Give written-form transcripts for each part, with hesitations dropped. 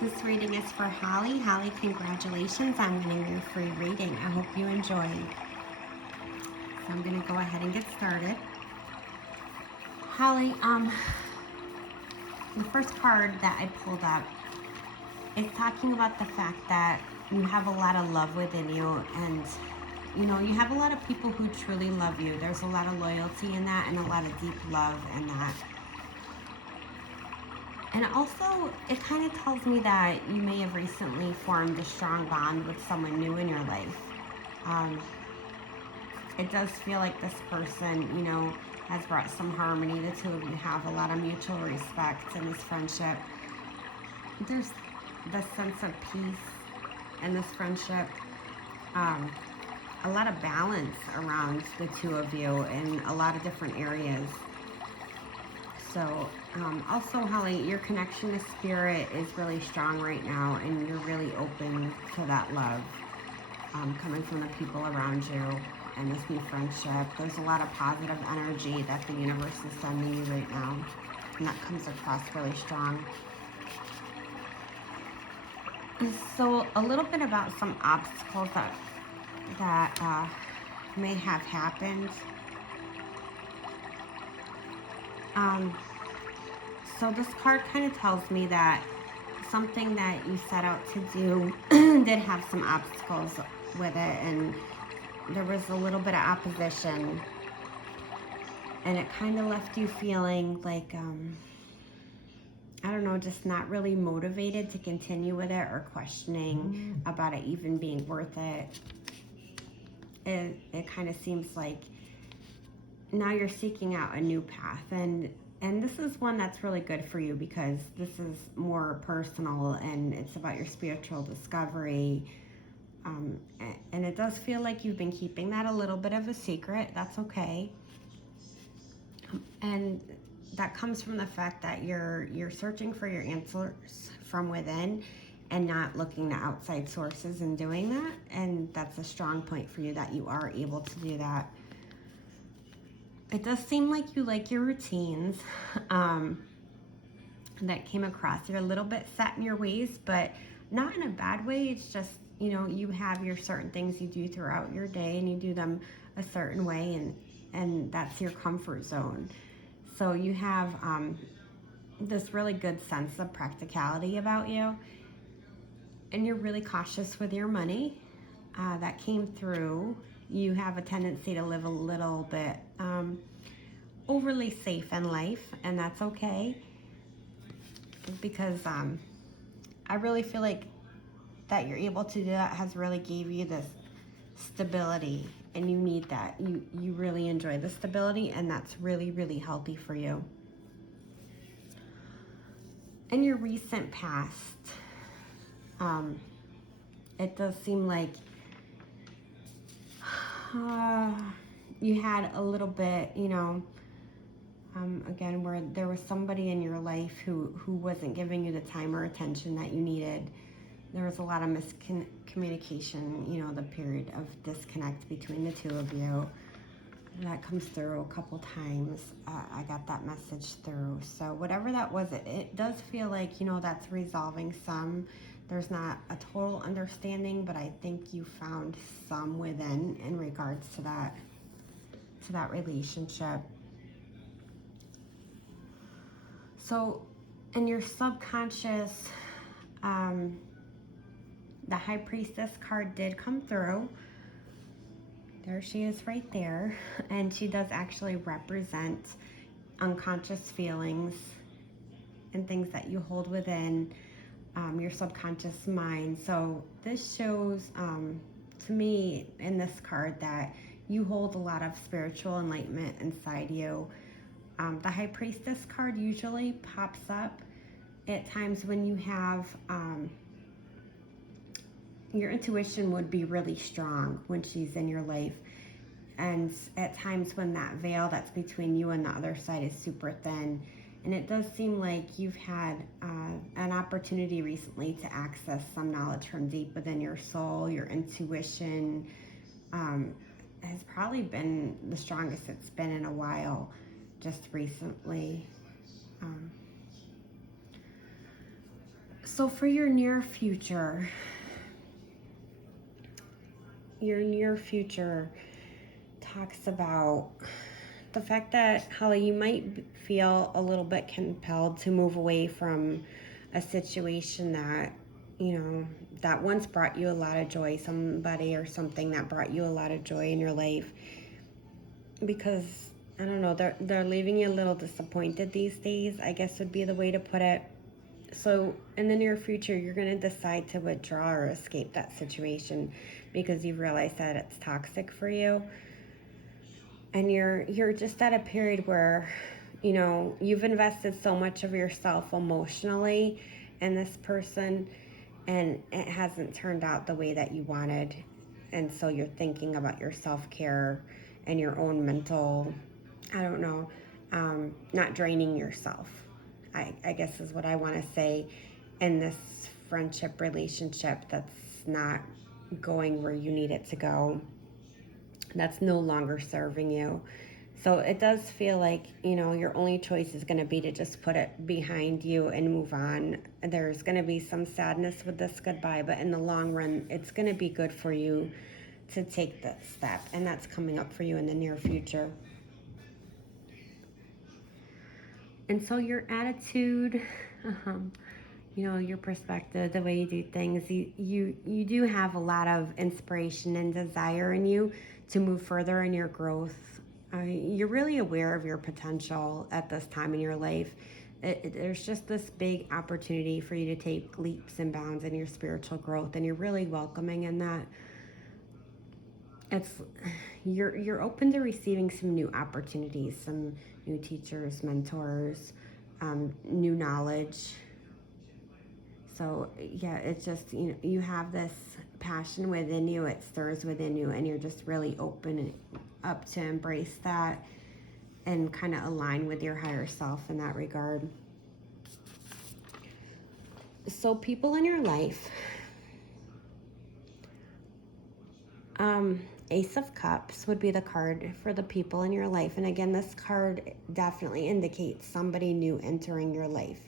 This reading is for Holly. Holly, congratulations on winning your free reading. I hope you enjoy. So I'm going to go ahead and get started. Holly, the first card that I pulled up is talking about the fact that you have a lot of love within you, and you have a lot of people who truly love you. There's a lot of loyalty in that and a lot of deep love in that. And also, it kind of tells me that you may have recently formed a strong bond with someone new in your life. It does feel like this person, has brought some harmony. The two of you have a lot of mutual respect in this friendship. There's this sense of peace in this friendship. A lot of balance around the two of you in a lot of different areas. So, also, Holly, your connection to spirit is really strong right now, and you're really open to that love coming from the people around you and this new friendship. There's a lot of positive energy that the universe is sending you right now, and that comes across really strong. So, a little bit about some obstacles that may have happened. So this card kind of tells me that something that you set out to do did have some obstacles with it, and there was a little bit of opposition, and it kind of left you feeling like, I don't know, just not really motivated to continue with it, or questioning about it even being worth it. It kind of seems like now you're seeking out a new path, and this is one that's really good for you because this is more personal and it's about your spiritual discovery. And it does feel like you've been keeping that a little bit of a secret. That's okay. And that comes from the fact that you're searching for your answers from within and not looking to outside sources and doing that. And that's a strong point for you that you are able to do that. It does seem like you like your routines that came across. You're a little bit set in your ways, but not in a bad way. It's just, you have your certain things you do throughout your day, and you do them a certain way, and that's your comfort zone. So you have this really good sense of practicality about you, and you're really cautious with your money. That came through. You have a tendency to live a little bit overly safe in life, and that's okay, because I really feel like that you're able to do that has really gave you this stability, and you need that. You really enjoy the stability, and that's really, really healthy for you. In your recent past, it does seem like you had a little bit, again, where there was somebody in your life who wasn't giving you the time or attention that you needed. There was a lot of miscommunication, the period of disconnect between the two of you. That comes through a couple times. I got that message through. So whatever that was, it does feel like, that's resolving some. There's not a total understanding, but I think you found some within in regards to that relationship. So in your subconscious, the High Priestess card did come through. There she is right there. And she does actually represent unconscious feelings and things that you hold within your subconscious mind. So this shows to me in this card that you hold a lot of spiritual enlightenment inside you. The High Priestess card usually pops up at times when you have your intuition would be really strong when she's in your life, and at times when that veil that's between you and the other side is super thin. And it does seem like you've had an opportunity recently to access some knowledge from deep within your soul. Your intuition has probably been the strongest it's been in a while, just recently. So for your near future talks about the fact that, Holly, you might feel a little bit compelled to move away from a situation that, that once brought you a lot of joy, somebody or something that brought you a lot of joy in your life. Because, I don't know, they're leaving you a little disappointed these days, I guess would be the way to put it. So in the near future, you're going to decide to withdraw or escape that situation because you've realized that it's toxic for you. And you're just at a period where, you've invested so much of yourself emotionally in this person, and it hasn't turned out the way that you wanted. And so you're thinking about your self-care and your own mental, I don't know, not draining yourself, I guess is what I want to say, in this friendship relationship that's not going where you need it to go, that's no longer serving you. So it does feel like, your only choice is going to be to just put it behind you and move on. There's going to be some sadness with this goodbye, but in the long run, it's going to be good for you to take that step, and that's coming up for you in the near future. And so your attitude, your perspective, the way you do things, you do have a lot of inspiration and desire in you to move further in your growth. You're really aware of your potential at this time in your life. There's just this big opportunity for you to take leaps and bounds in your spiritual growth, and you're really welcoming in that. You're open to receiving some new opportunities, some new teachers, mentors, new knowledge. So yeah, it's just, you have this passion within you, it stirs within you, and you're just really open up to embrace that and kind of align with your higher self in that regard. So people in your life, Ace of Cups would be the card for the people in your life. And again, this card definitely indicates somebody new entering your life.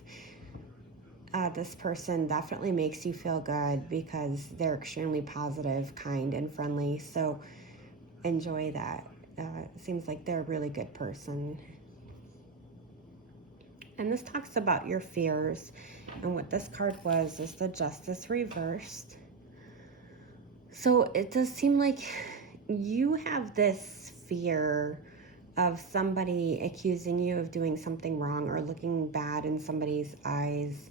This person definitely makes you feel good because they're extremely positive, kind, and friendly. So enjoy that. It seems like they're a really good person. And this talks about your fears. And what this card was is the Justice reversed. So it does seem like you have this fear of somebody accusing you of doing something wrong or looking bad in somebody's eyes,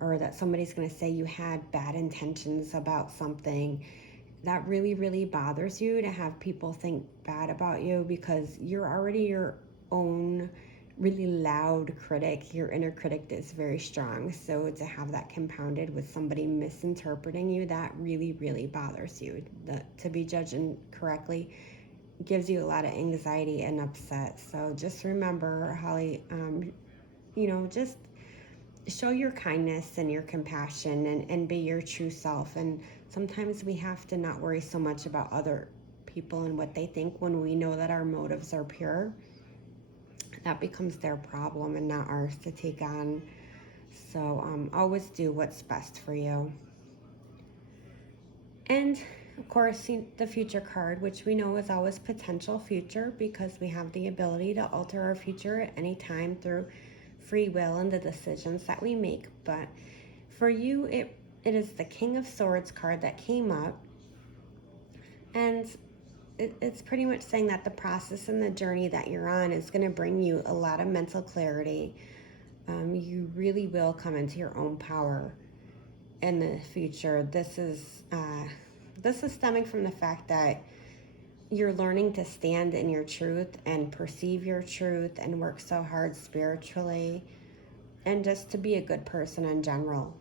or that somebody's going to say you had bad intentions about something. That really, really bothers you to have people think bad about you because you're already your own really loud critic. Your inner critic is very strong. So to have that compounded with somebody misinterpreting you, that really, really bothers you. To be judged incorrectly gives you a lot of anxiety and upset. So just remember, Holly, just show your kindness and your compassion and be your true self. And sometimes we have to not worry so much about other people and what they think when we know that our motives are pure. That becomes their problem and not ours to take on. So always do what's best for you. And of course, the future card, which we know is always potential future because we have the ability to alter our future at any time through free will and the decisions that we make. But for you, it is the King of Swords card that came up. And it's pretty much saying that the process and the journey that you're on is going to bring you a lot of mental clarity. You really will come into your own power in the future. This is stemming from the fact that you're learning to stand in your truth and perceive your truth and work so hard spiritually and just to be a good person in general.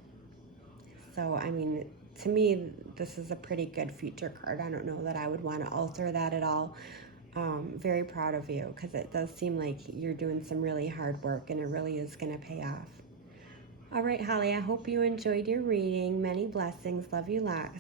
So, to me, this is a pretty good future card. I don't know that I would want to alter that at all. Very proud of you because it does seem like you're doing some really hard work and it really is going to pay off. All right, Holly, I hope you enjoyed your reading. Many blessings. Love you lots.